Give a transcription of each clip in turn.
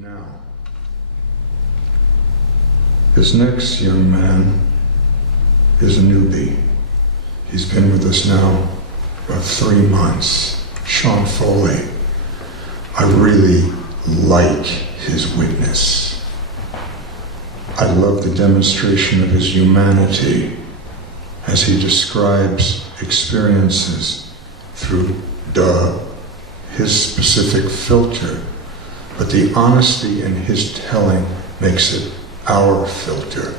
Now, this next young man is a newbie. He's been with us now about 3 months. Sean Foley. I really like his witness. I love the demonstration of his humanity as he describes experiences through his specific filter, but the honesty in his telling makes it our filter.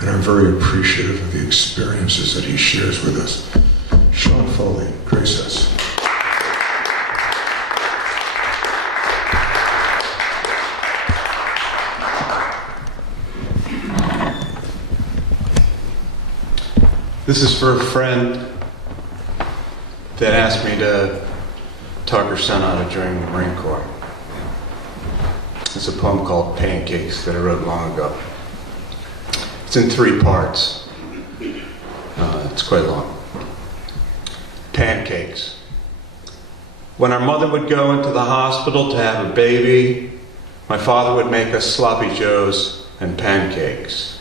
And I'm very appreciative of the experiences that he shares with us. Sean Foley, grace us. This is for a friend that asked me to talk her son out of joining the Marine Corps. It's a poem called Pancakes that I wrote long ago. It's in 3 parts. It's quite long. Pancakes. When our mother would go into the hospital to have a baby, my father would make us sloppy joes and pancakes.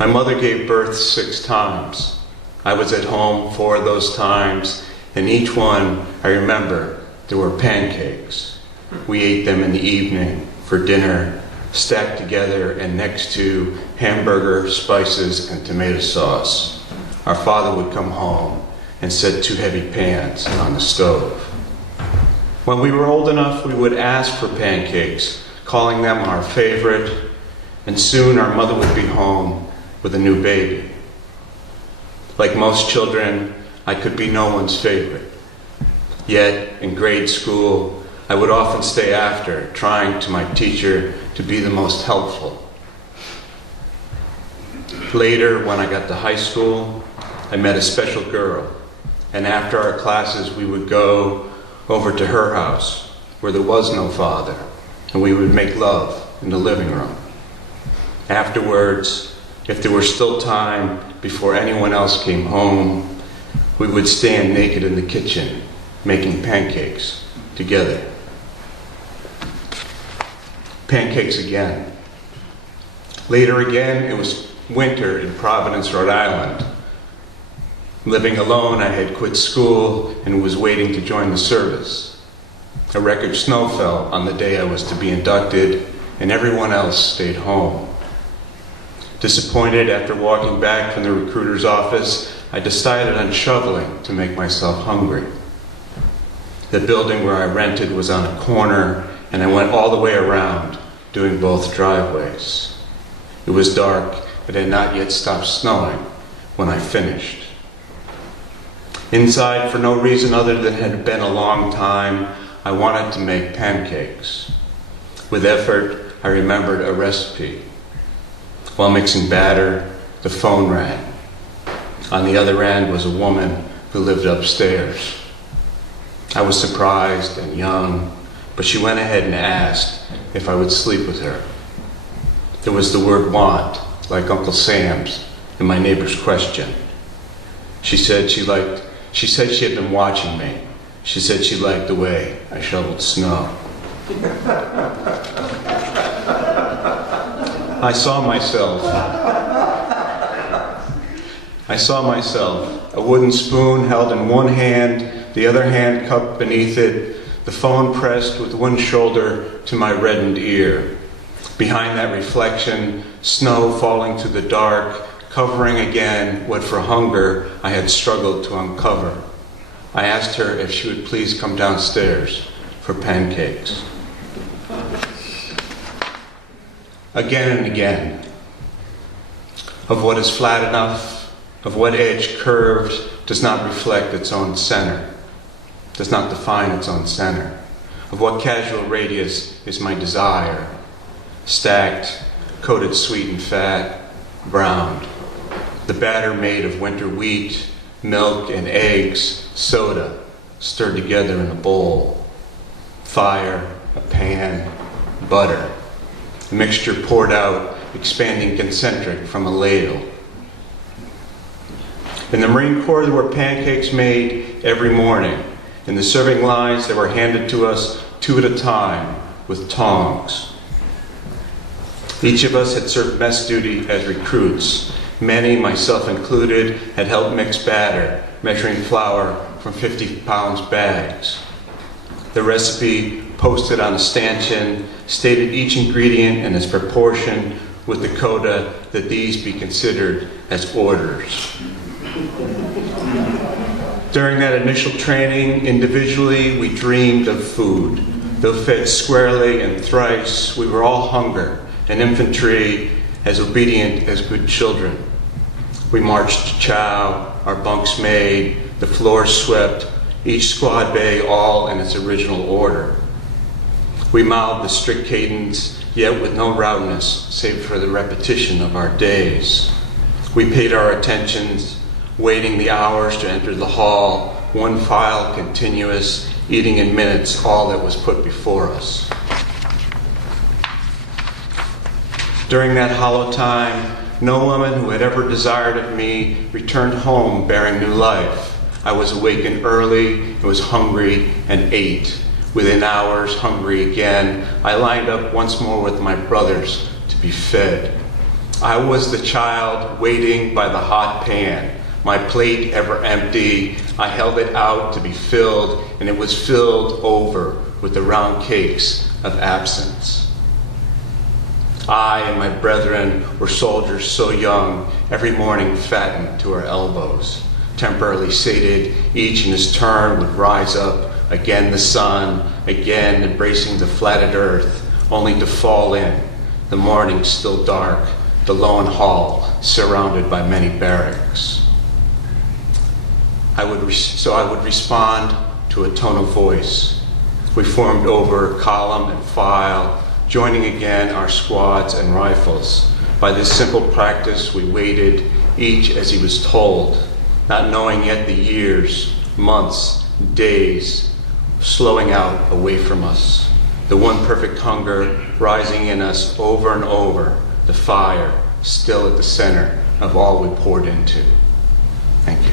My mother gave birth 6 times. I was at home 4 of those times, and each one, I remember, there were pancakes. We ate them in the evening for dinner, stacked together and next to hamburger, spices, and tomato sauce. Our father would come home and set 2 heavy pans on the stove. When we were old enough, we would ask for pancakes, calling them our favorite, and soon our mother would be home with a new baby. Like most children, I could be no one's favorite. Yet, in grade school, I would often stay after, trying to my teacher to be the most helpful. Later, when I got to high school, I met a special girl, and after our classes, we would go over to her house, where there was no father, and we would make love in the living room. Afterwards, if there were still time before anyone else came home, we would stand naked in the kitchen, making pancakes together. Pancakes again. Later again, it was winter in Providence, Rhode Island. Living alone, I had quit school and was waiting to join the service. A record snow fell on the day I was to be inducted, and everyone else stayed home. Disappointed after walking back from the recruiter's office, I decided on shoveling to make myself hungry. The building where I rented was on a corner, and I went all the way around, doing both driveways. It was dark, it had not yet stopped snowing when I finished. Inside, for no reason other than it had been a long time, I wanted to make pancakes. With effort, I remembered a recipe. While mixing batter, the phone rang. On the other end was a woman who lived upstairs. I was surprised and young, but she went ahead and asked if I would sleep with her. There was the word want, like Uncle Sam's, in my neighbor's question. She said she had been watching me. She said she liked the way I shoveled snow. I saw myself, a wooden spoon held in one hand, the other hand cupped beneath it, the phone pressed with one shoulder to my reddened ear. Behind that reflection, snow falling to the dark, covering again what for hunger I had struggled to uncover. I asked her if she would please come downstairs for pancakes. Again and again, of what is flat enough, of what edge curved does not reflect its own center, does not define its own center, of what casual radius is my desire, stacked, coated sweet and fat, browned, the batter made of winter wheat, milk and eggs, soda, stirred together in a bowl, fire, a pan, butter, a mixture poured out, expanding concentric from a ladle. In the Marine Corps, there were pancakes made every morning. In the serving lines, they were handed to us 2 at a time with tongs. Each of us had served mess duty as recruits. Many, myself included, had helped mix batter, measuring flour from 50-pound bags. The recipe posted on a stanchion stated each ingredient and its proportion with the coda that these be considered as orders. During that initial training, individually, we dreamed of food. Though fed squarely and thrice, we were all hunger, and infantry as obedient as good children. We marched to chow, our bunks made, the floors swept, each squad bay all in its original order. We mouthed the strict cadence, yet with no rowdness, save for the repetition of our days. We paid our attentions, waiting the hours to enter the hall, one file continuous, eating in minutes all that was put before us. During that hollow time, no woman who had ever desired of me returned home bearing new life. I was awakened early, and was hungry, and ate. Within hours, hungry again, I lined up once more with my brothers to be fed. I was the child waiting by the hot pan, my plate ever empty. I held it out to be filled, and it was filled over with the round cakes of absence. I and my brethren were soldiers so young, every morning fattened to our elbows. Temporarily sated, each in his turn would rise up, again the sun, again embracing the flatted earth, only to fall in, the morning still dark, the lone hall surrounded by many barracks. I would respond to a tone of voice. We formed over column and file, joining again our squads and rifles. By this simple practice, we waited, each as he was told, not knowing yet the years, months, days, slowing out away from us. The one perfect hunger rising in us over and over, the fire still at the center of all we poured into. Thank you.